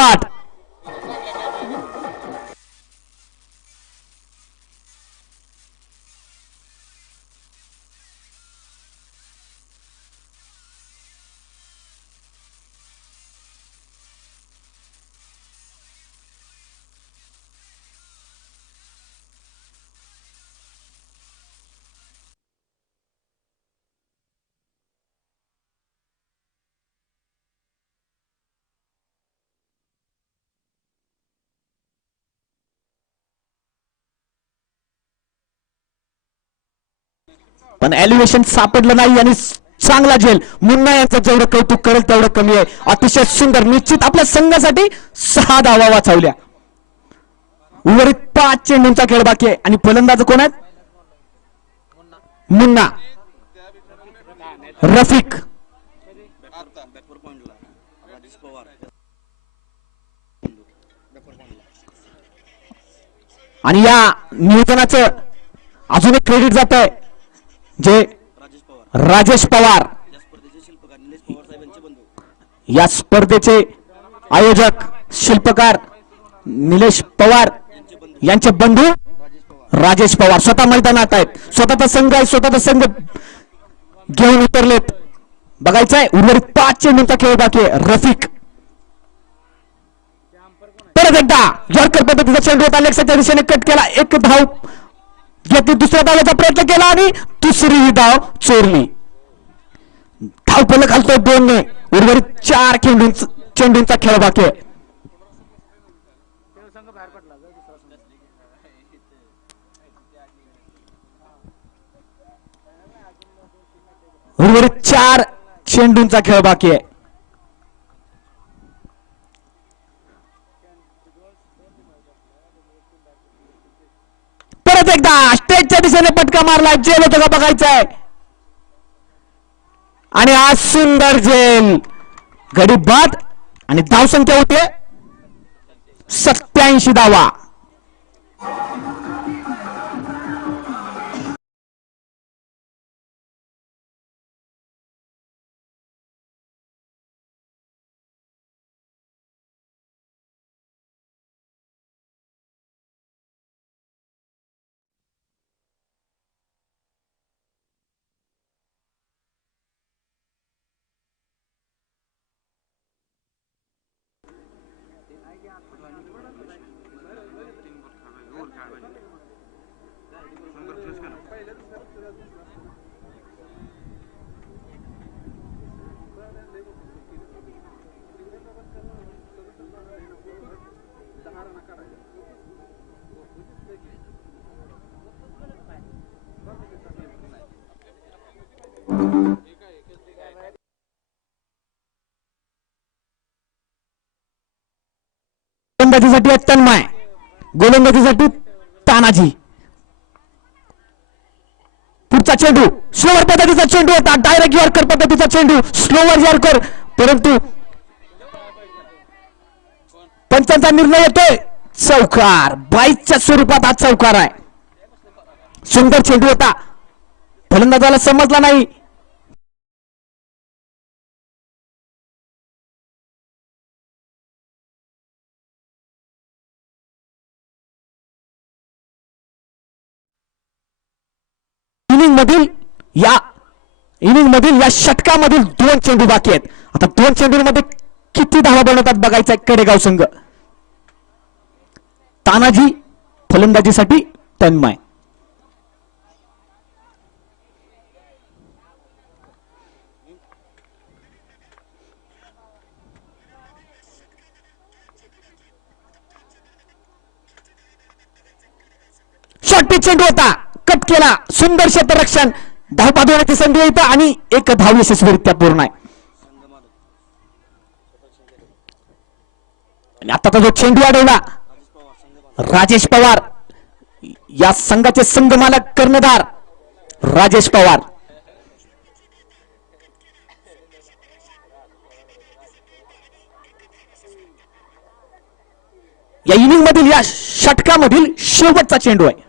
बाद. पण एलिव्हेशन सापडलं नाही आणि चांगला झेल. मुन्ना यांचं जेवढं कौतुक करेल तेवढं कमी आहे. अतिशय सुंदर. निश्चित आपल्या संघासाठी 6 धावा वाचवल्या. उर्वरित 5 चेंडूंचा खेळ बाकी आहे आणि फलंदाज कोण आहेत? मुन्ना, रफिक, आणि या नियोजनाचं अजून एक क्रेडिट जात आहे जे राजेश पवार, या स्पर्धेचे आयोजक शिल्पकार निलेश पवार यांचे बंधू राजेश पवार स्वतः मैदानात आहेत. स्वतःचा संघ आहे, स्वतःचा संघ घेऊन उतरलेत. बघायचंय उर्वरित 5 चेंडूंचा खेळ बाकी आहे. रफिक परत एकदा यॉर्कर पद्धतीचा चेंडू होता. लेक्सच्या दिशेने कट केला. एक धाव घेतली. दुसऱ्या धावाचा प्रयत्न केला आणि दुसरी ही धाव चोरली. धाव फलक घालतोय 2 ने. उर्वरित 4 चेंडूंचा खेळ बाकी आहे. उर्वरित 4 चेंडूंचा खेळ बाकी आहे. परत एकदा स्टेजच्या दिशेने पटका मारला. जेल होतं का बघायचंय. आणि आज सुंदर जेल. गडी बाद आणि धावसंख्या होते 87 धावा. गोलंदाजीसाठी तन्मय, गोलंदाजीसाठी तानाजी. पुढचा चेंडू स्लोवर पद्धतीचा चेंडू होता. डायरेक्ट यॉर्कर पद्धतीचा चेंडू. स्लोवर यॉर्कर, परंतु पंचांचा निर्णय येतोय चौकार. 22च्या स्वरूपात हा चौकार आहे. सुंदर चेंडू होता. फलंदाजाला समजला नाही. इनिंग मधील या षटकामधील 2 चेंडू बाकी आहेत. आता 2 चेंडूंमध्ये किती धावा बनवतात बघायचा कडेगाव संघ. तानाजी फलंदाजीसाठी तन्मय. शॉर्ट पिच चेंडू होता. कट केला. सुंदर क्षेत्ररक्षण. धाव पाठवण्याची संधी येते आणि एक धाव यशस्वीरित्या पूर्ण आहे. आता तो जो चेंडू अडवला राजेश पवार, या संघाचे संघमालक कर्णधार राजेश पवार. या इनिंग मधील या षटकामधील शेवटचा चेंडू आहे.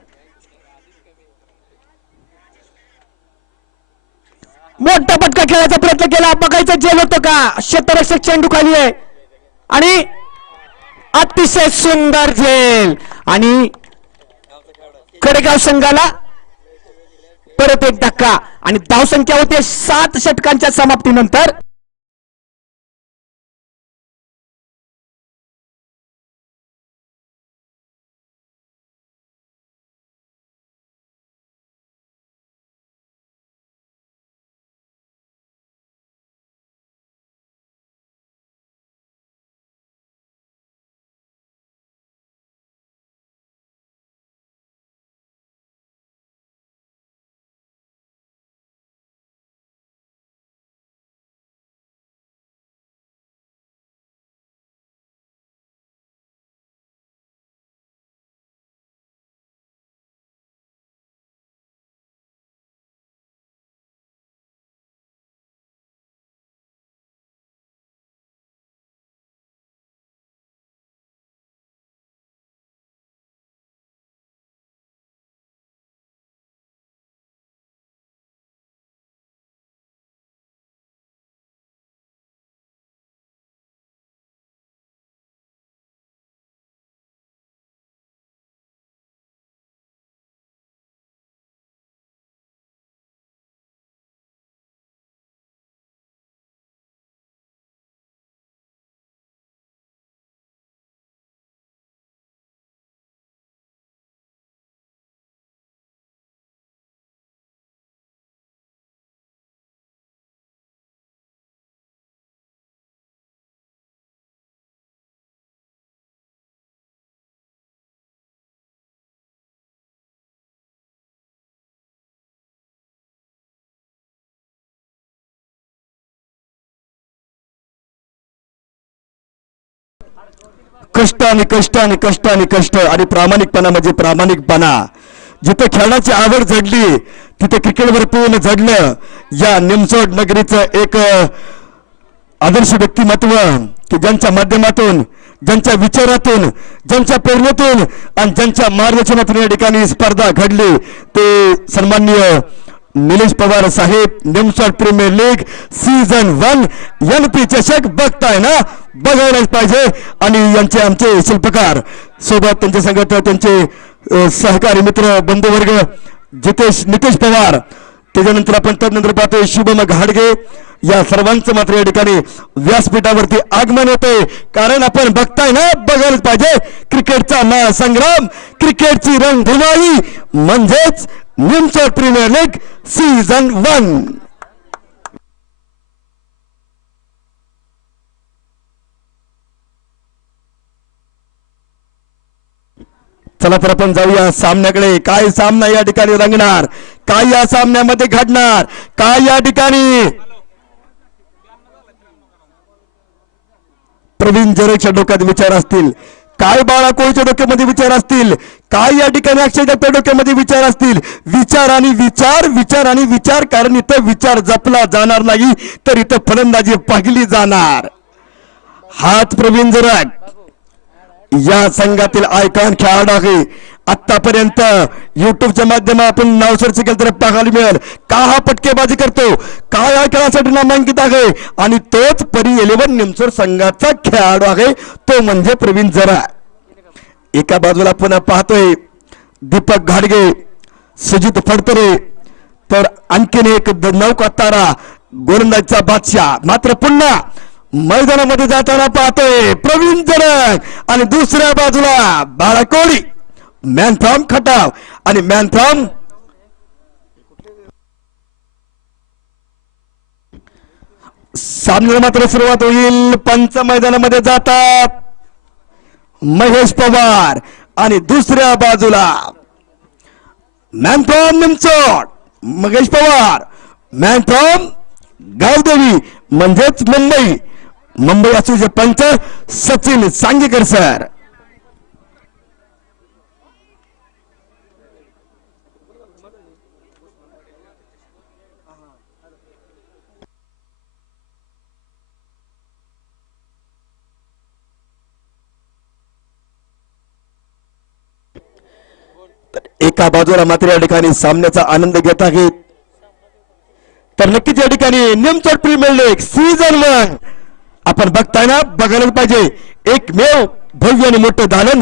मोठा पटका खेळायचा प्रयत्न केला. बघायचं जेल होतं का. क्षेत्ररक्षक चेंडू खाली आहे आणि अतिशय सुंदर झेल आणि कडेगाव संघाला परत एक धक्का आणि धावसंख्या होते 7 षटकांच्या समाप्तीनंतर. कष्ट आणि कष्ट आणि कष्ट आणि कष्ट आणि प्रामाणिकपणा म्हणजे प्रामाणिकपणा. जिथे खेळाची आवड जडली तिथे क्रिकेटवर पूर्ण जडलं. या निमसोड नगरीचं एक आदर्श व्यक्तिमत्व की ज्यांच्या माध्यमातून, ज्यांच्या विचारातून, ज्यांच्या प्रेरणेतून आणि ज्यांच्या मार्गदर्शनातून या ठिकाणी स्पर्धा घडली ते सन्माननीय निलेश पवार साहेब. Nimsod premier league season 1 NP चषक बघताय ना, बघायलाच पाहिजे. आणि यांचे आमचे शिल्पकार सोबत त्यांच्या संगत त्यांचे सहकारी मित्र बंधुवर्ग जितेश नितेश पवार, त्याच्यानंतर आपण तदनंतर पाहतोय शुभम घाडगे. या सर्वांचं मात्र या ठिकाणी व्यासपीठावरती आगमन होते. कारण आपण बघताय ना, बघायलाच पाहिजे. क्रिकेटचा महासंग्राम, क्रिकेटची रणधुमाळी म्हणजेच निमसोड प्रीमियर लीग सीझन 1. चला तर आपण जाऊया सामन्याकडे. काय सामना या ठिकाणी रंगणार, काय या सामन्यामध्ये घडणार, काय या ठिकाणी प्रवीण जरेच्या डोक्यात विचार असतील, काय बाळा कोळीच्या डोक्यामध्ये विचार असतील, काय या ठिकाणी अक्षय जगताप डोक्यामध्ये विचार असतील. विचार आणि विचार, विचार आणि विचार. कारण इथं विचार जपला जाणार नाही तर इथं फलंदाजी पाहिली जाणार. हाच प्रवीण जरग या संघातील आयकॉन खेळाडू आहे. आतापर्यंत युट्यूबच्या माध्यमातून नाव सर्च केलं तर पाहायला मिळेल का हा पटकेबाजी करतो, काय या खेळासाठी नामांकित आहे. आणि तोच परी 11 निमसोड संघाचा खेळाडू आहे, तो म्हणजे प्रवीण जरा. एका बाजूला पुन्हा पाहतोय दीपक घाडगे, सुजित फडतरे, तर आणखीन एक नौका तारा गोलंदाजचा बादशाह. मात्र पुन्हा मैदानामध्ये जाताना पाहतोय प्रवीण जरग. आणि दुसऱ्या बाजूला बाळा कोळी, मॅन फ्रॉम खटाव आणि मॅन फ्रॉम सामन्याला मात्र सुरुवात होईल. पंच मैदानामध्ये जातात महेश पवार आणि दुसऱ्या बाजूला man from Nimsod Mahesh Pawar, man from Gavdevi म्हणजेच मुंबई. मुंबई असुचे पंच सचिन सांगेकर सर. एका बाजूला मात्र या ठिकाणी सामन्याचा आनंद घेत आहेत. तर नक्कीच या ठिकाणी निमसोड प्रीमियर लीग सीझन 1 आपण बघताय ना, बघायलाच पाहिजे. एकमेव भव्य आणि मोठं दालन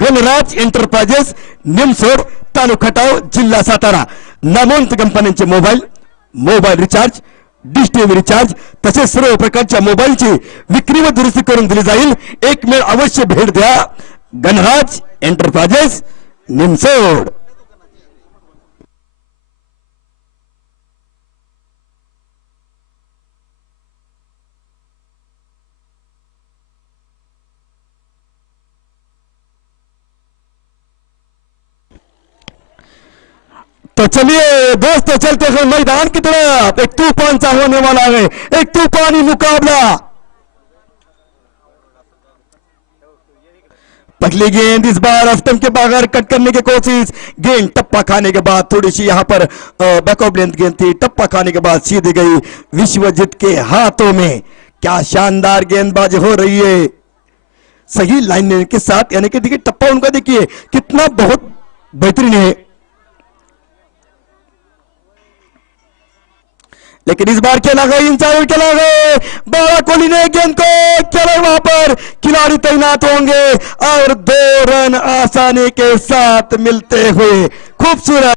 गणराज एंटरप्राइजेस निमसोड तालुका खटाव जिल्हा सातारा. नामवंत कंपन्यांचे mobile recharge, dish TV recharge तसेच सर्व प्रकारच्या मोबाईलची विक्री व दुरुस्ती करून दिली जाईल. एकमेव अवश्य भेट द्या गणराज एंटरप्राइजेस निमसोड. तो चलिए दोस्तों, चलते हैं मैदान की तरफ. एक तूफान सा होने वाला है, एक तूफानी मुकाबला. पहली गेंद इस बार स्टंप के बाहर कट करने की कोशिश. गेंद टप्पा खाने के बाद थोड़ी सी यहां पर बैक ऑफ लेंथ गेंद थी. टप्पा खाने के बाद सीधी गई विश्वजीत के हाथों में. क्या शानदार गेंदबाजी हो रही है सही लाइन के साथ. यानी कि देखिए टप्पा उनका देखिए कितना बहुत बेहतरीन है. लेकिन इस बार खेला गया इनसाइड, खेला गया बारा कोहली ने गेंद को खेला. वहां पर खिलाड़ी तैनात होंगे और 2 रन आसानी के साथ मिलते हुए खूबसूरत.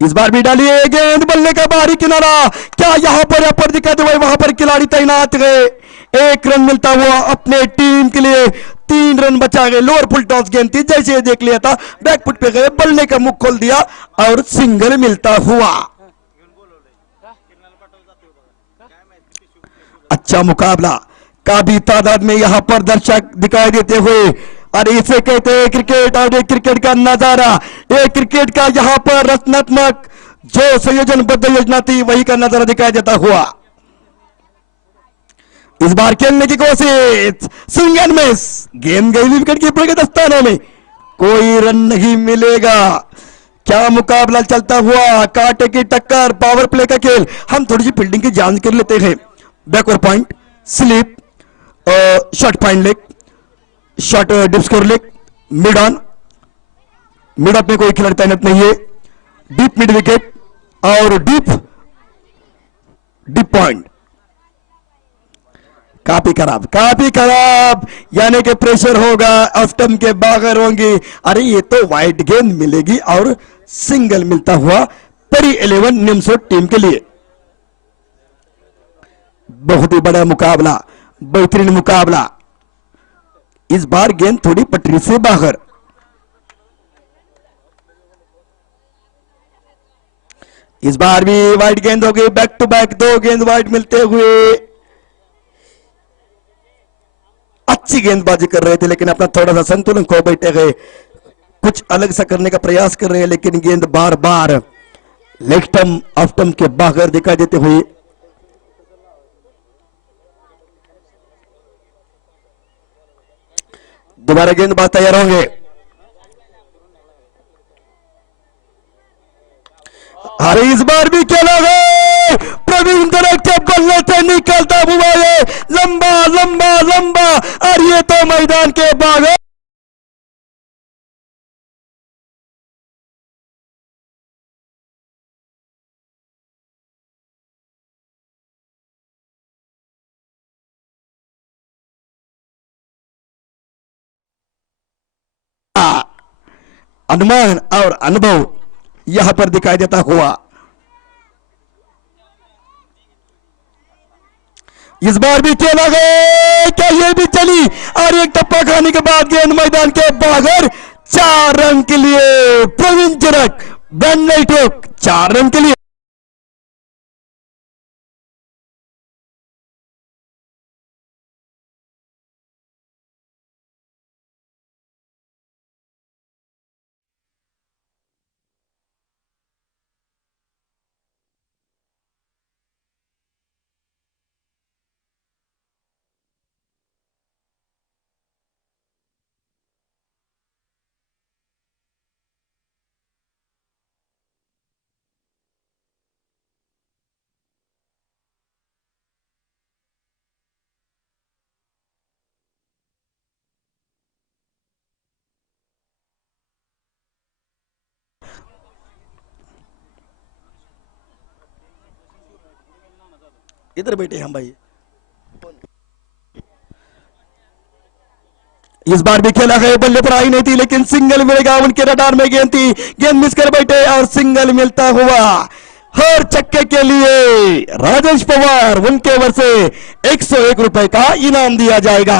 इस बार भी डाली गेंद, बल्ले का बाहरी किनारा. क्या यहां पर दिखाते हुए वहां पर खिलाड़ी तैनात गए. 1 रन मिलता हुआ अपने टीम के लिए. 3 रन बचा गए. लोअर फुल टॉस गेंद थी, जैसे देख लिया था बैकफुट पे गए, बल्ले का मुख खोल दिया और सिंगल मिलता हुआ. अच्छा मुकाबला. काफी तादाद में यहां पर दर्शक दिखाई देते हुए. अरे इसे कहते हैं क्रिकेट, और ये क्रिकेट का नजारा, ये क्रिकेट का यहां पर रचनात्मक जो संयोजनबद्ध योजना थी वही का नजारा दिखाई देता हुआ. इस बार खेलने की कोशिश, स्विंग एंड मिस. गेंद गई विकेट कीपर के दस्तानों में, कोई रन नहीं मिलेगा. क्या मुकाबला चलता हुआ, कांटे की टक्कर, पावर प्ले का खेल. हम थोड़ी सी फील्डिंग की जांच कर लेते हैं. Backward point, slip, short fine leg, short deep square leg, mid on. Mid off में कोई खिलाड़ी तैनात नहीं है. डीप मिड विकेट और डीप पॉइंट. काफी खराब. यानी कि प्रेशर होगा, ऑफ के बाहर होंगी. अरे ये तो वाइड गेंद मिलेगी और सिंगल मिलता हुआ परी 11 निमसोड टीम के लिए. बहुत ही बड़ा मुकाबला, बेहतरीन मुकाबला. इस बार गेंद थोड़ी पटरी से बाहर. इस बार भी वाइड गेंद हो गई. बैक टू बैक 2 गेंद वाइड मिलते हुए. अच्छी गेंदबाजी कर रहे थे लेकिन अपना थोड़ा सा संतुलन खो बैठे गए. कुछ अलग सा करने का प्रयास कर रहे हैं लेकिन गेंद बार बार लेग स्टंप ऑफ स्टंप के बाहर दिखाई देते हुए. दोबारा गेंदबाज तैयार होंगे. अरे इस बार भी खेला गया. प्रवीण दरक के बल्ले से निकलता हुआ है लंबा और ये तो मैदान के बाहर. अनुमान और अनुभव यहां पर दिखाई देता हुआ. इस बार भी खेला गया. क्या ये भी चली और एक टप्पा खाने के बाद गेंद मैदान के बाहर. 4 रन के लिए प्रवीण जरक, बैन नहीं ठोक. 4 रन के लिए. इधर बैठे हम भाई। इस बार भी खेला गया, बल्ले पर आई नहीं थी लेकिन सिंगल मिलेगा, उनके रडार में गेंद थी, गेंद मिस कर बैठे और सिंगल मिलता हुआ हर चक्के के लिए राजेश पवार, उनके ओर से 101 रुपए का इनाम दिया जाएगा।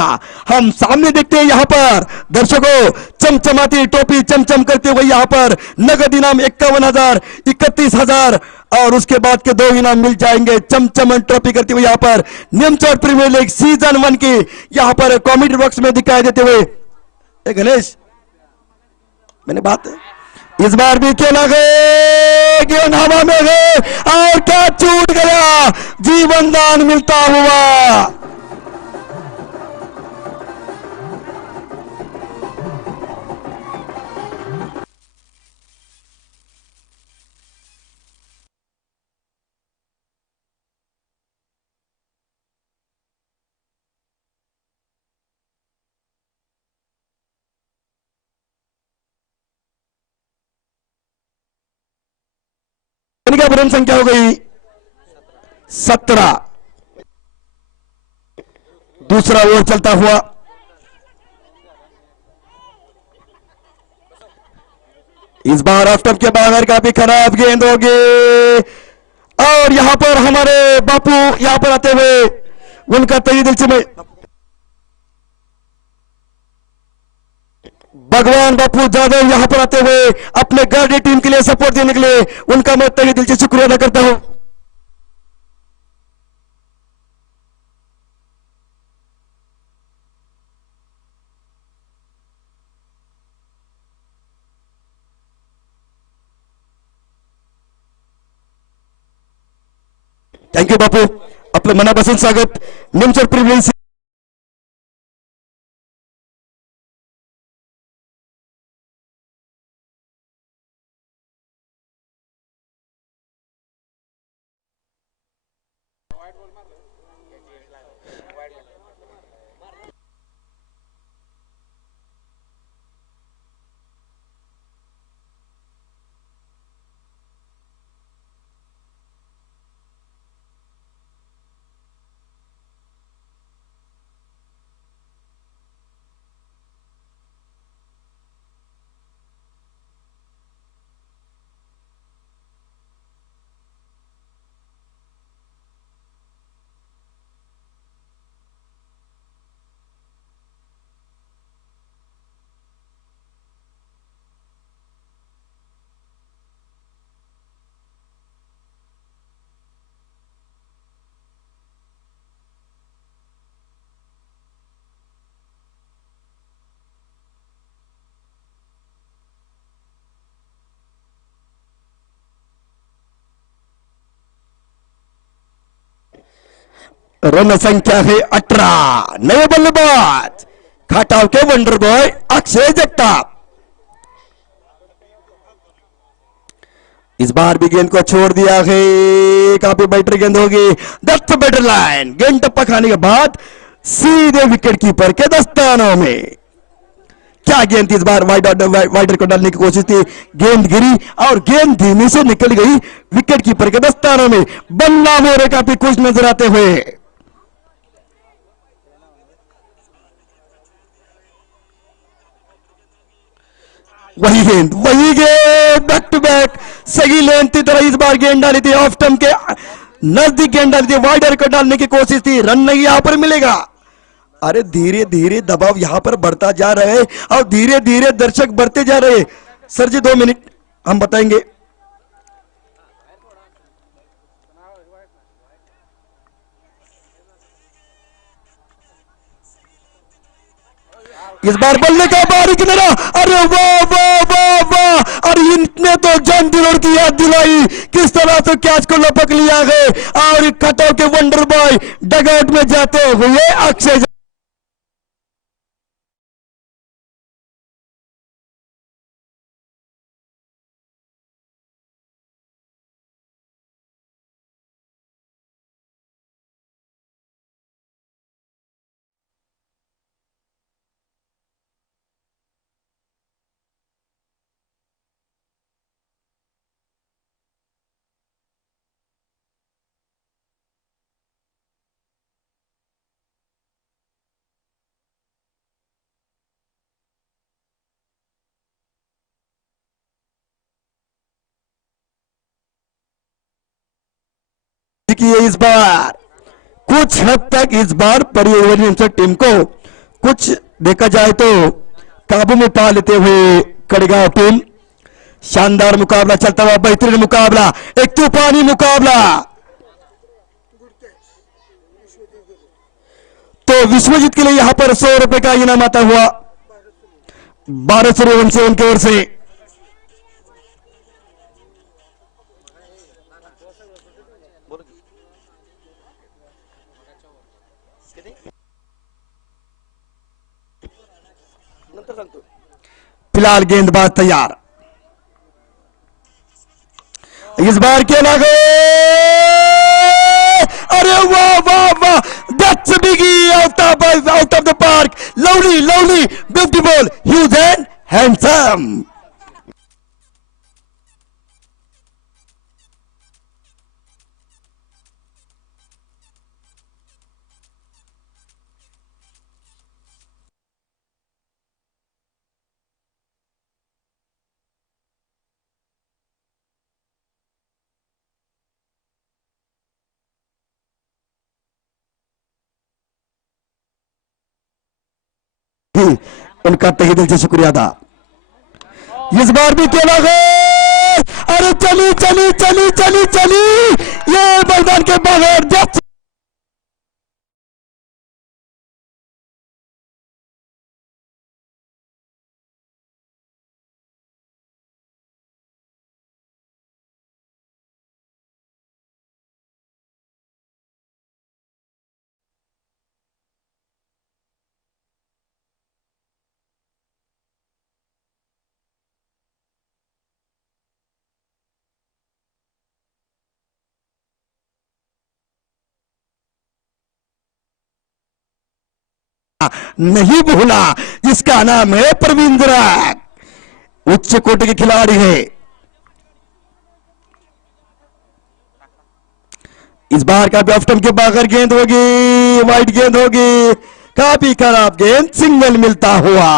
हम सामने देखते हैं यहाँ पर दर्शकों, चमचमाती टोपी चमचम करते हुए यहाँ पर नगद इनाम 51,000, 31,000 और उसके बाद के 2 इनाम मिल जाएंगे चमचमन ट्रॉफी करते हुए यहाँ पर निमचौर प्रीमियर लीग सीजन 1 की यहाँ पर कॉमेडी बॉक्स में दिखाई देते हुए। गणेश मैंने बात इस बार भी खेला गया, गेंद हवा में गए और क्या छूट गया, जीवन दान मिलता हुआ। का रन संख्या हो गई 17। दूसरा ओवर चलता हुआ, इस बार आफ्टर के बाहर काफी खराब गेंद होगी और यहां पर हमारे बापू यहां पर आते हुए उनका तहे दिल से मैं भगवान बापू जादव यहां पर आते हुए अपने गाड़ी टीम के लिए सपोर्ट देने के लिए उनका मैं तहे दिल से शुक्रिया अदा करता हूं। थैंक यू बापू, आपलं मनापासून स्वागत निमचोर प्रीमियर रन संख्या है 18। नए बल्लेबाज खटाव के वंडर बॉय अक्षय जगताप, इस बार भी गेंद को छोड़ दिया है, काफी बेटर गेंद होगी, दैट्स बेटर लाइन, गेंद टप्पा खाने के बाद सीधे विकेट कीपर के दस्तानों में। क्या गेंद थी इस बार, वाइडर को डालने की कोशिश थी, गेंद गिरी और गेंद धीमे से निकल गई विकेट कीपर के दस्तानों में। बल्ला मोरे काफी खुश नजर आते हुए, वही गेंद बैक टू बैक सही लेन की तरह इस बार गेंद डाली थी, ऑफ स्टंप के नजदीक गेंद डाली थी, वाइडर को डालने की कोशिश थी, रन नहीं यहां पर मिलेगा। अरे धीरे धीरे दबाव यहां पर बढ़ता जा रहा है और धीरे धीरे दर्शक बढ़ते जा रहे हैं। सर जी 2 मिनट हम बताएंगे। इस बार बल्ले का बारी किनारा, अरे वाह वाह वाह वाह, और इनने तो जॉन डिलोर की याद दिलाई, किस तरह से कैच को लपक लिया है और कटआउट के वंडर बॉय डगआउट में जाते हुए अक्षय। की है इस बार। कुछ हद तक इस बार परिवर्तन टीम को कुछ देखा जाए तो काबू में पा लेते हुए कड़गांव टीम। शानदार मुकाबला चलता हुआ, बेहतरीन मुकाबला, एक तूफानी मुकाबला। तो विश्वजीत के लिए यहां पर 100 रुपए का इनाम आता हुआ 1200 रन से उनकी ओर से। फिलहाल गेंदबाज तैयार। इस बार क्या लगे, अरे वाह वाह वाह, that's biggie out of the park, lovely lovely, beautiful, huge and handsome. उनका तहे दिल से शुक्रिया अदा। इस बार भी खेला गया, अरे चली चली चली चली चली, ये मैदान के बाहर जस्ट नहीं भूला, जिसका नाम है प्रवींद्र, उच्च कोटि के खिलाड़ी है। इस बार का ऑफ स्टंप के बाहर गेंद होगी, वाइड गेंद होगी, काफी खराब गेंद, सिंगल मिलता हुआ,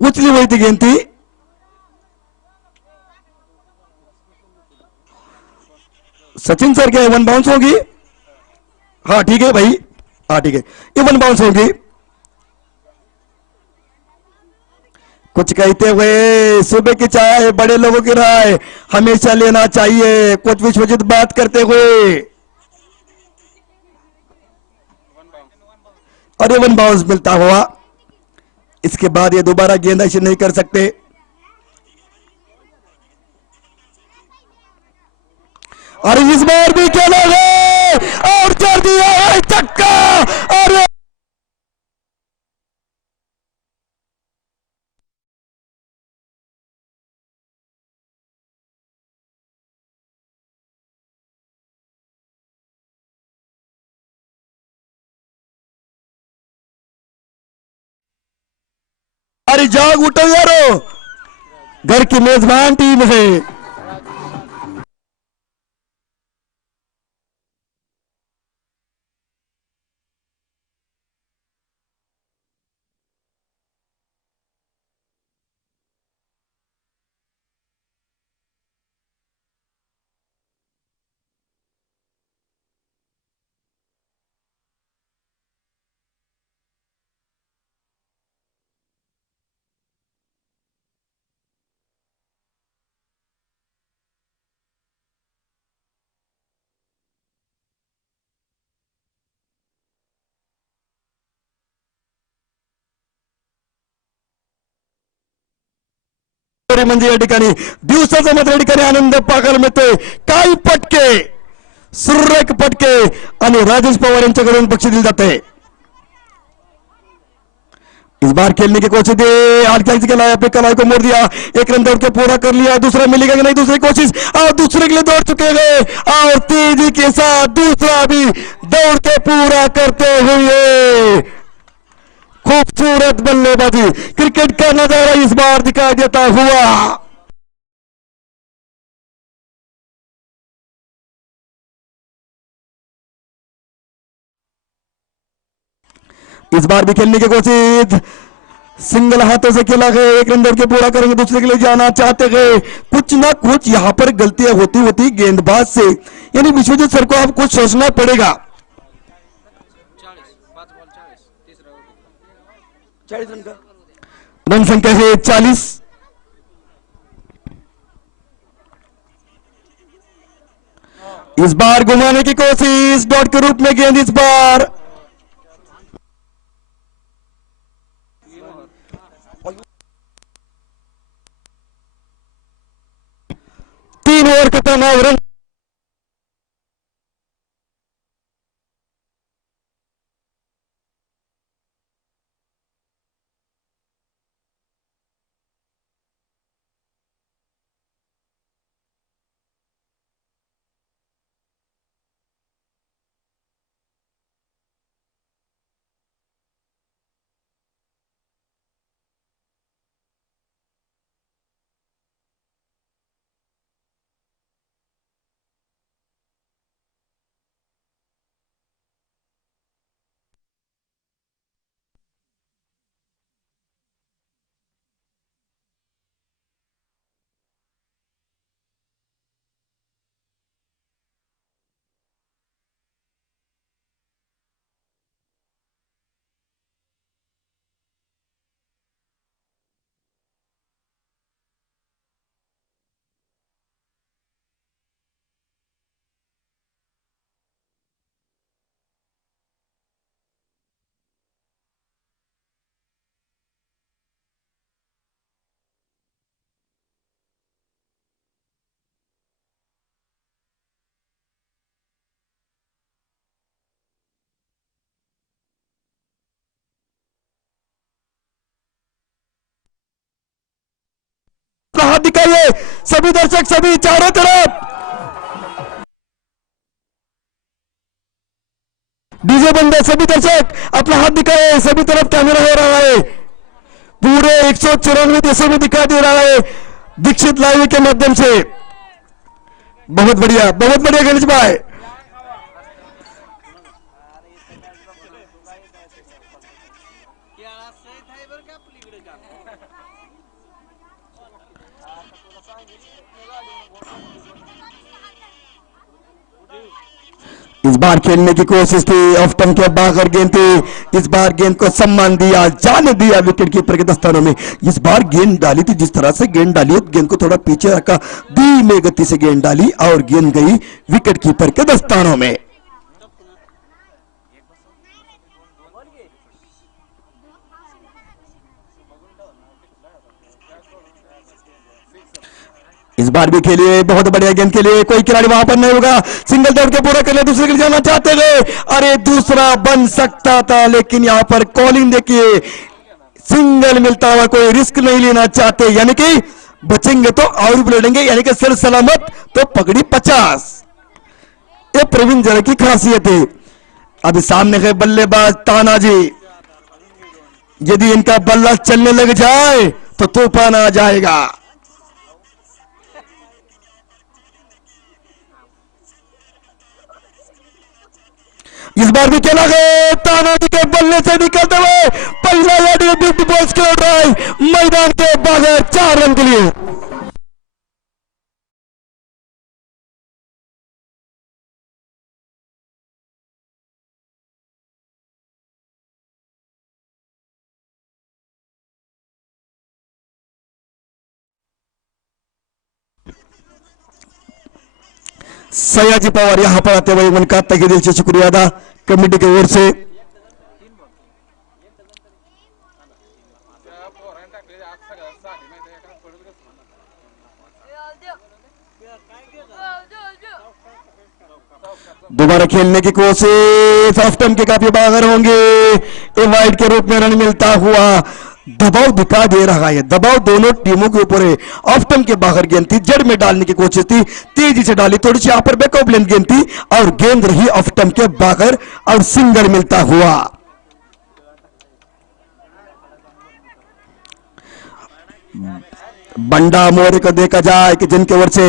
उछली हुई थी गेंद थी। सचिन सर क्या वन बाउंस होगी? हाँ ठीक है भाई, हाँ ठीक है, ये वन बाउंस होगी। कुछ कहते हुए, सुबह की चाय बड़े लोगों की राय हमेशा लेना चाहिए, कुछ विश्वजीत बात करते हुए। और ये वन बाउंस मिलता हुआ, इसके बाद ये दोबारा गेंद ऐसे नहीं कर सकते। और इस बार भी खेला है और कर दिया है छक्का। और अरे जाग उठो यारो, घर की मेजबान टीम है। म्हणजे या ठिकाणी दिवसाचा मात्र या ठिकाणी आनंद पाहायला मिळतोय। काही पटके, सुरेख पटके आणि राजेश पवार यांच्याकडून बक्षीस दिले जाते। इस बार खेलने की कोशिश दे, आगे के लाया, अपने कलाई को मोड़ दिया, एक रन दौड़ के पूरा कर लिया, दूसरा मिलेगा कि नहीं, दूसरी कोशिश, और दूसरे के लिए दौड़ चुके हैं और तेजी के साथ दूसरा भी दौड़ के पूरा करते हुए खूबसूरत बल्लेबाजी, क्रिकेट का नजारा इस बार दिखाई देता हुआ। इस बार भी खेलने की कोशिश, सिंगल हाथों से खेला गया, एक रन दौड़ के पूरा करेंगे, दूसरे के लिए जाना चाहते गए, कुछ ना कुछ यहां पर गलतियां होती होती गेंदबाज से यानी विश्वजीत सर को अब कुछ सोचना पड़ेगा। 40 रन का रन संख्या है 40। इस बार घुमाने की कोशिश, डॉट के रूप में गेंद इस बार। तीन ओवर खत्म, 9 रन। हाथ दिखाइए सभी दर्शक, सभी चारों तरफ। डीजे बंद है, सभी दर्शक अपना हाथ दिखाए, सभी तरफ कैमरा हो रहा है, पूरे 194 देशों में दिखाई दे रहा है दीक्षित लाइव के माध्यम से। बहुत बढ़िया गणेश भाई। इस बार खेलने की कोशिश थी, ऑफ टर्न के बाहर गेंद थी। इस बार गेंद को सम्मान दिया, जाने दिया विकेट कीपर के दस्तानों में। इस बार गेंद डाली थी, जिस तरह से गेंद डाली, गेंद को थोड़ा पीछे रखा, धीमे गति से गेंद डाली और गेंद गई विकेट कीपर के दस्तानों में। इस बार भी खेलिए, बहुत बढ़िया गेंद के लिए, कोई खिलाड़ी वहां पर नहीं होगा, सिंगल दौड़ के पूरा कर लिया, दूसरे के लिए जाना चाहते थे, अरे दूसरा बन सकता था, लेकिन यहां पर कॉलिंग देखिए, सिंगल मिलता हुआ, कोई रिस्क नहीं लेना चाहते, यानी कि बचेंगे तो और भी लड़ेंगे, यानी कि सर सलामत तो पकड़ी 50। ये प्रवीण जरा की खासियत है। अभी सामने है बल्लेबाज तानाजी, यदि इनका बल्ला चलने लग जाए तो तूफान आ जाएगा। इस बार भी खेला गया, तानाजी के बल्ले से निकलते हुए पहला या बिग बॉस के ड्राइव, मैदान के बाहर 4 रन के लिए। सयाजी पवार यहां पर आते हुए उनका तहे दिल से शुक्रिया अदा कमेटी की ओर से। दोबारा खेलने की कोशिश, ऑफ टर्न के काफी बाहर होंगे, ए वाइड के रूप में रन मिलता हुआ, दबाव दिखा दे रहा है, दबाव दोनों टीमों के ऊपर है। ऑफ टर्न के बाहर गेंद थी, जड़ में डालने की कोशिश थी, तेजी से डाली, थोड़ी सी यहां पर बैकअप लेंथ गेंद थी और गेंद रही ऑफ टर्न के बाहर और सिंगल मिलता हुआ। बंडा मोरे को देखा जाए कि जिनके ओर से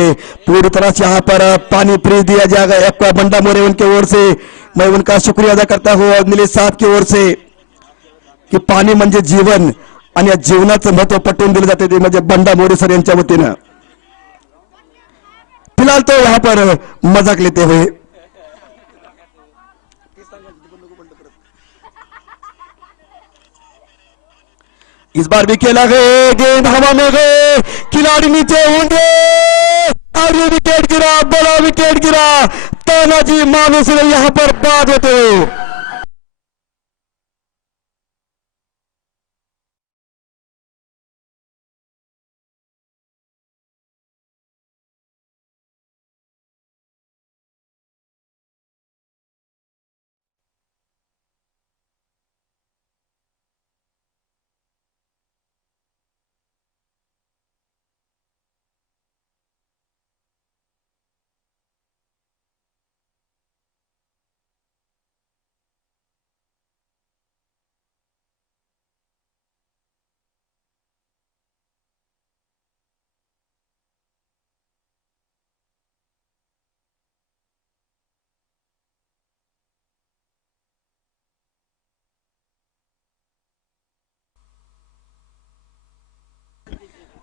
पूरी तरह से यहां पर पानी फ्री दिया जाएगा, एक्वा बंडा मोरे उनके ओर से मैं उनका शुक्रिया अदा करता हूं, और नीलेश साहब की ओर से की पाणी म्हणजे जीवन आणि या जीवनाचं महत्व पटवून दिले जाते ते म्हणजे बंडा मोरे सर यांच्या वतीनं। फिलहाल तो यहां पर मजाक लेते हुए इस बार भी खेला गए, गेंद हवा में गए, खिलाड़ी नीचे होंगे और ये विकेट गिरा, बड़ा विकेट गिरा। तानाजी मालूस ने यहां पर बाद होते हो।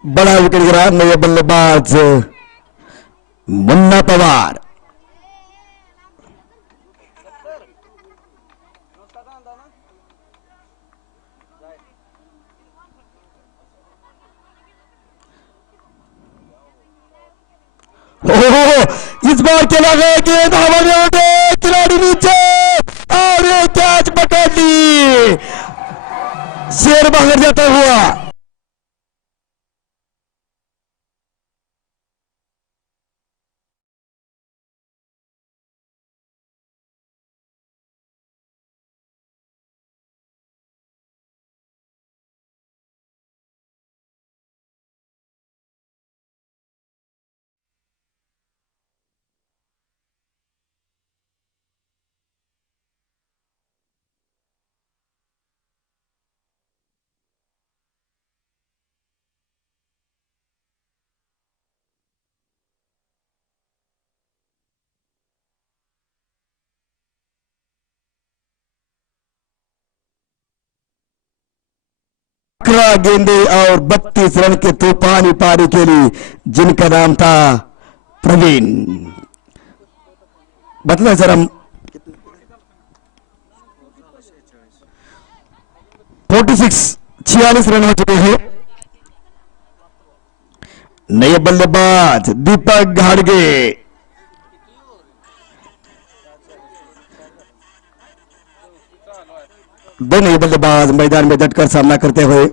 बड़ा विकेट गिरा, नए बल्लेबाज मुन्ना पवार। इस बार खेला गया, गेंद हवा में उठे, खिलाड़ी नीचे और ये कैच पकड़ ली, शेर बाहर जाता हुआ। गेंदे और 32 रन के तूफानी पारी के लिए जिनका नाम था प्रवीण। बतला सर, हम 46 रन हो चुके हैं। नए बल्लेबाज दीपक घाड़गे, दो नए बल्लेबाज मैदान में डटकर सामना करते हुए।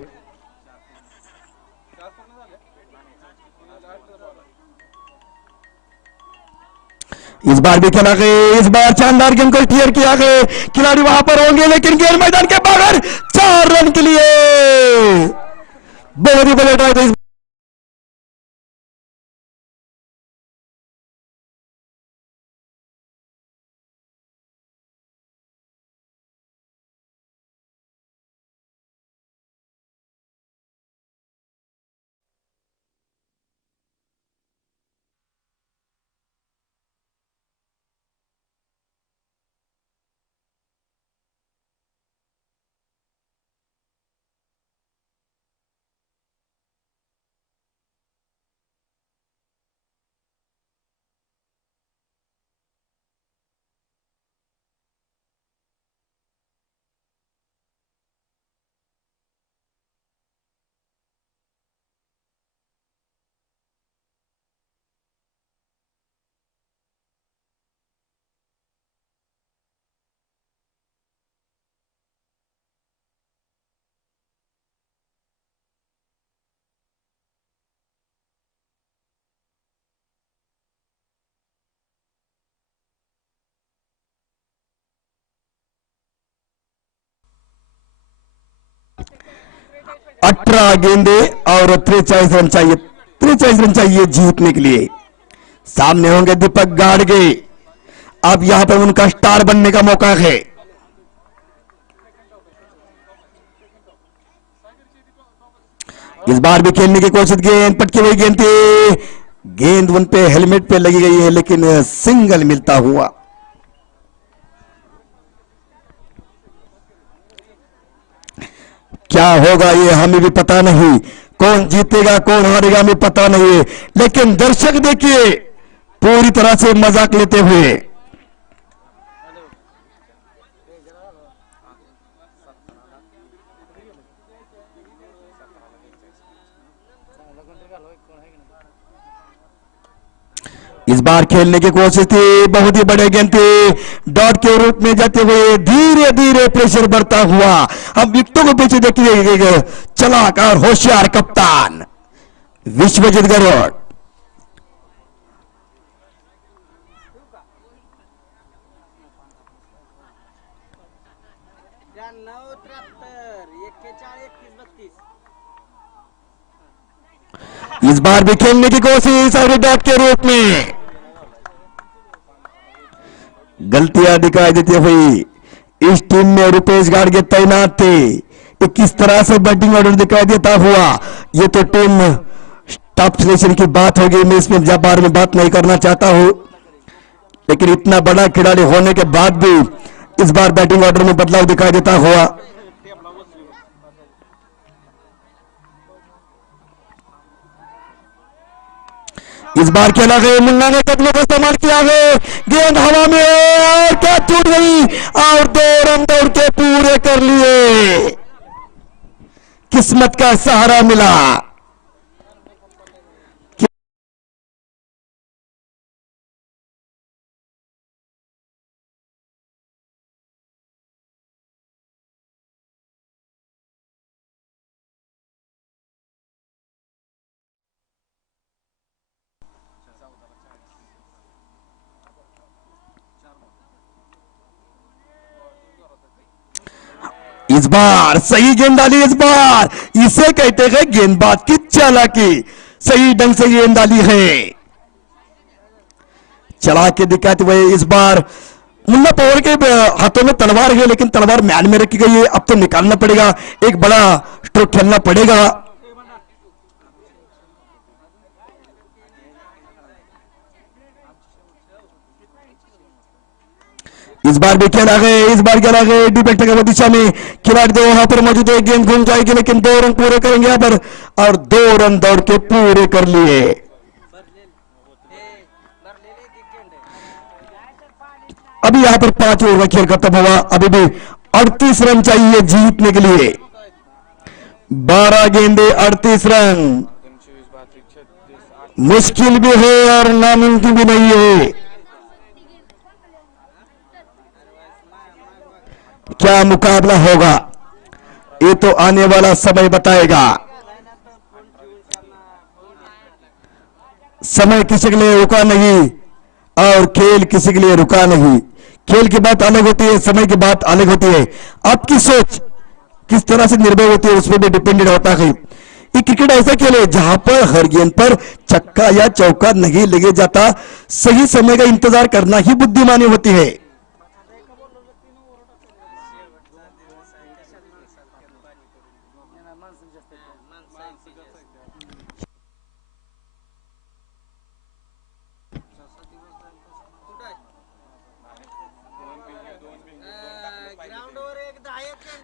इस बार भी खेला गया, इस बार शानदार गेंद को क्लियर किया गया, खिलाड़ी वहां पर होंगे लेकिन गेंद मैदान के बाहर। 4 रन के लिए बहुत ही बड़े ड्राइव। 18 गेंदे और 43 रन चाहिए, 43 रन चाहिए जीतने के लिए। सामने होंगे दीपक गाड़गे, अब यहां पर उनका स्टार बनने का मौका है। इस बार भी खेलने की कोशिश, गेंद पटकी हुई गेंद थी, गेंद उन पे हेलमेट पे लगी गई है लेकिन सिंगल मिलता हुआ। क्या होगा ये हमें भी पता नहीं, कौन जीतेगा कौन हारेगा हमें पता नहीं है, लेकिन दर्शक देखिए पूरी तरह से मजाक लेते हुए। इस बार खेलने की कोशिश थी, बहुत ही बड़े गेंद थी, डॉट के रूप में जाते हुए धीरे धीरे प्रेशर बढ़ता हुआ अब विकेटों को पीछे देखिए चलाक और होशियार कप्तान विश्वजीत गरोड़। इस बार भी खेलने की कोशिश और डॉट के रूप में गलतियां दिखाई देती हुई इस टीम में रुपेश गाड़गे तैनात थे। ये किस तरह से बैटिंग ऑर्डर दिखाई देता हुआ, ये तो टीम स्टाफ सिलेक्शन की बात होगी, मैं इसमें बारे में बात नहीं करना चाहता हूं, लेकिन इतना बड़ा खिलाड़ी होने के बाद भी इस बार बैटिंग ऑर्डर में बदलाव दिखाई देता हुआ। इस बार खेला गया, मुन्ना ने कदमों का इस्तेमाल किया है, गेंद हवा में और क्या टूट गई और 2 रन दौड़ के पूरे कर लिए, किस्मत का सहारा मिला। इस बार सही गेंद डाली, इस बार इसे कहते हैं गेंदबाज की चालाकी, सही ढंग से गेंद डाली है, चला के दिखाते हुए। इस बार मुन्ना पवार के हाथों में तलवार है, लेकिन तलवार म्यान में रखी गई है, अब तो निकालना पड़ेगा, एक बड़ा स्ट्रोक खेलना पड़ेगा। इस बार भी खेला गए, इस बार खेला गए डिफेक्ट की दिशा में, खिलाड़ी तो वहां पर मौजूद है, गेंद घूम जाएगी, लेकिन 2 रन पूरे करेंगे यहां पर और 2 रन दौड़ के पूरे कर लिए। अभी यहां पर 5 ओवर का खेल खत्म हुआ, अभी भी 38 रन चाहिए जीतने के लिए, 12 गेंदे 38 रन, मुश्किल भी है और नामुमकिन भी नहीं है। क्या मुकाबला होगा ये तो आने वाला समय बताएगा। समय किसी के लिए रुका नहीं और खेल किसी के लिए रुका नहीं, खेल की बात अलग होती है, समय की बात अलग होती है, आपकी सोच किस तरह से निर्भर होती है उसमें भी डिपेंडेंट होता है। ये क्रिकेट ऐसा खेल है जहां पर हर गेंद पर छक्का या चौका नहीं लगे जाता, सही समय का इंतजार करना ही बुद्धिमानी होती है।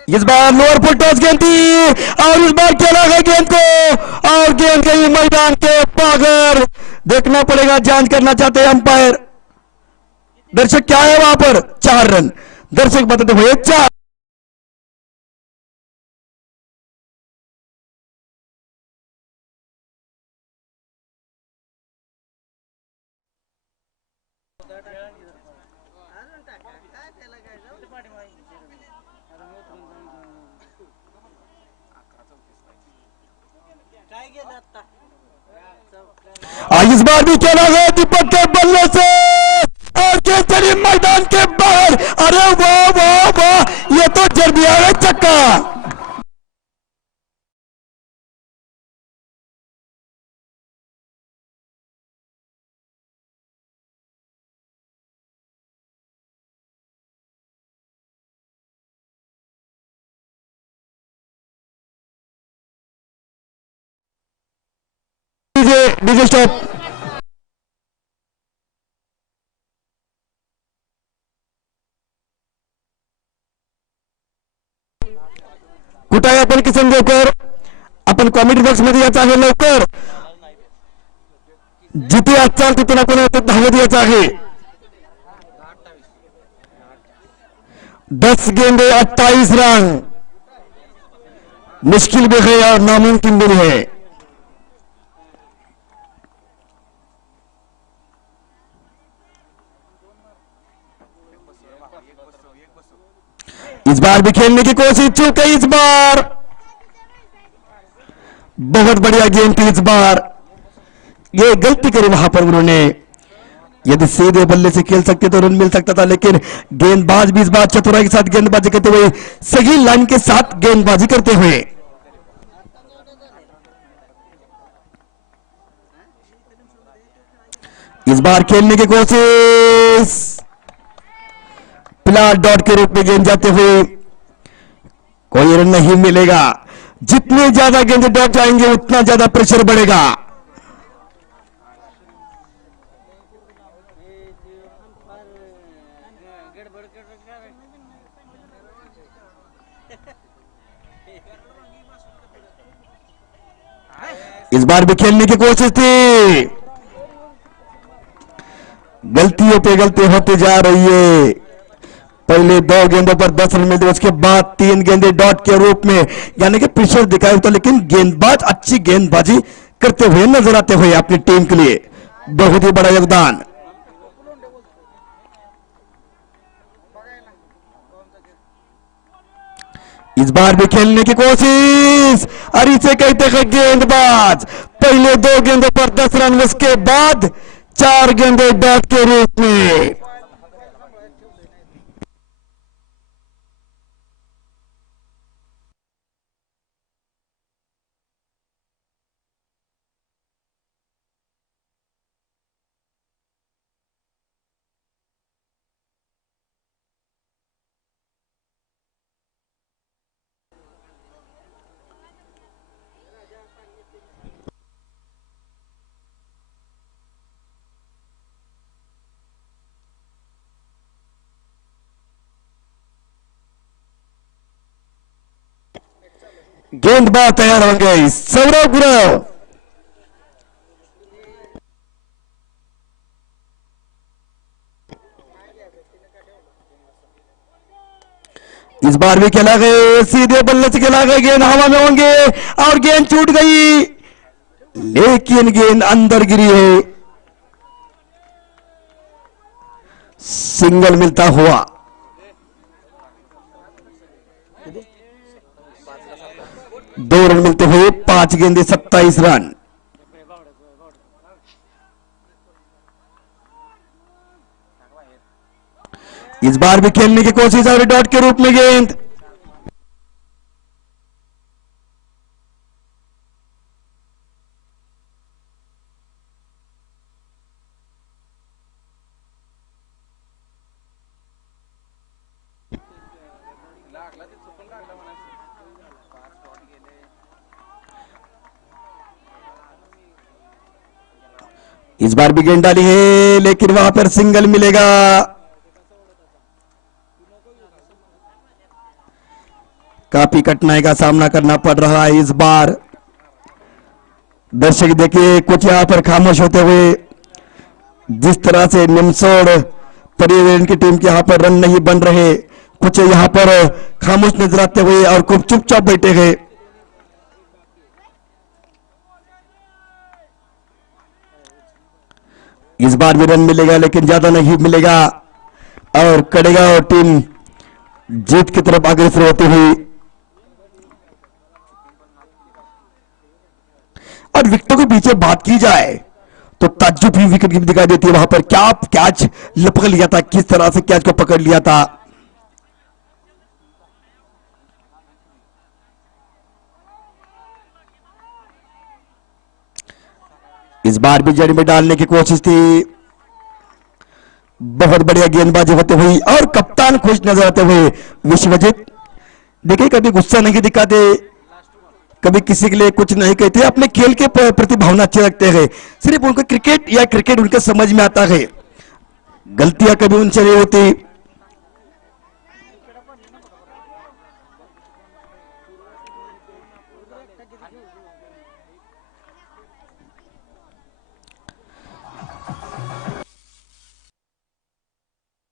इस बार लोअर फुल टॉस गेंद थी और इस बार खेला गया गेंद को और गेंद गई मैदान के बाहर, देखना पड़ेगा, जांच करना चाहते हैं अंपायर। दर्शक क्या है वहां पर, 4 रन, दर्शक बताते हुए 4। इस बार भी खेला गया दीपक के बल्ले से और गेंद चली मैदान के बाहर, अरे वाह वाह वाह, ये तो जड़ दिया है चक्का। DJ stop. कुठे आहे आपण किसन देवकर, आपण कॉमेडी बॉक्स मध्ये यायचं आहे लवकर। जिथे असाल तिथून आपण धावत द्यायचं आहे. 10 गेंदे 28 रन. मुश्किल भी है और नामुमकिन भी है. इस बार भी खेलने की कोशिश चूक है. इस बार बहुत बढ़िया गेंद थी. इस बार ये गलती करी वहां पर उन्होंने. यदि सीधे बल्ले से खेल सकते तो रन मिल सकता था, लेकिन गेंदबाज भी इस बार चतुराई के साथ गेंदबाजी करते हुए, सही लाइन के साथ गेंदबाजी करते हुए. इस बार खेलने की कोशिश. प्लाट डॉट के रूप में गेंद जाते हुए कोई रन नहीं मिलेगा. जितने ज्यादा गेंद डॉट जाएंगे उतना ज्यादा प्रेशर बढ़ेगा. इस बार भी खेलने की कोशिश थी. गलतियों पे गलती होती जा रही है. पहले 2 गेंदों पर 10 रन मिलते, उसके बाद 3 गेंदे डॉट के रूप में, यानी कि प्रेशर दिखाया होता, लेकिन गेंदबाज अच्छी गेंदबाजी करते हुए नजर आते हुए अपनी टीम के लिए बहुत ही बड़ा योगदान. इस बार भी खेलने की कोशिश. और इसे कहते हैं गेंदबाज. पहले 2 गेंदों पर 10 रन, उसके बाद 4 गेंदे डॉट के रूप में. गेंदबाज तैयार होंगे. सौरव गुरव. इस बार भी खेला गया, सीधे बल्ले से खेला गया. गेंद हवा में होंगे और गेंद छूट गई, लेकिन गेंद अंदर गिरी है. सिंगल मिलता हुआ. दो रन मिलते हुए 5 गेंदे 27 रन. इस बार भी खेलने की कोशिश और डॉट के रूप में गेंद. इस बार भी गेंद डाली है, लेकिन वहां पर सिंगल मिलेगा. काफी कठिनाई का सामना करना पड़ रहा है इस बार. दर्शक देखिए, कुछ यहां पर खामोश होते हुए, जिस तरह से निमसोड़ परिवहन की टीम के यहां पर रन नहीं बन रहे, कुछ यहां पर खामोश नजर आते हुए और कुछ चुपचाप बैठे गए. इस बार भी रन मिलेगा, लेकिन ज्यादा नहीं मिलेगा और कड़ेगांव टीम जीत की तरफ अग्रसर होती हुई. और विकेटों के पीछे बात की जाए तो ताज्जुब भी विकेट कीपर दिखाई देती है. वहां पर क्या कैच लपक लिया था, किस तरह से कैच को पकड़ लिया था. इस बार भी जड़ में डालने की कोशिश थी. बहुत बढ़िया गेंदबाजी होते हुई और कप्तान खुश नजर आते हुए. विश्वजीत देखिए, कभी गुस्सा नहीं दिखाते, कभी किसी के लिए कुछ नहीं कहते, अपने खेल के प्रति भावना अच्छे रखते हैं. सिर्फ उनको क्रिकेट या क्रिकेट उनके समझ में आता है. गलतियां कभी उनसे नहीं होती.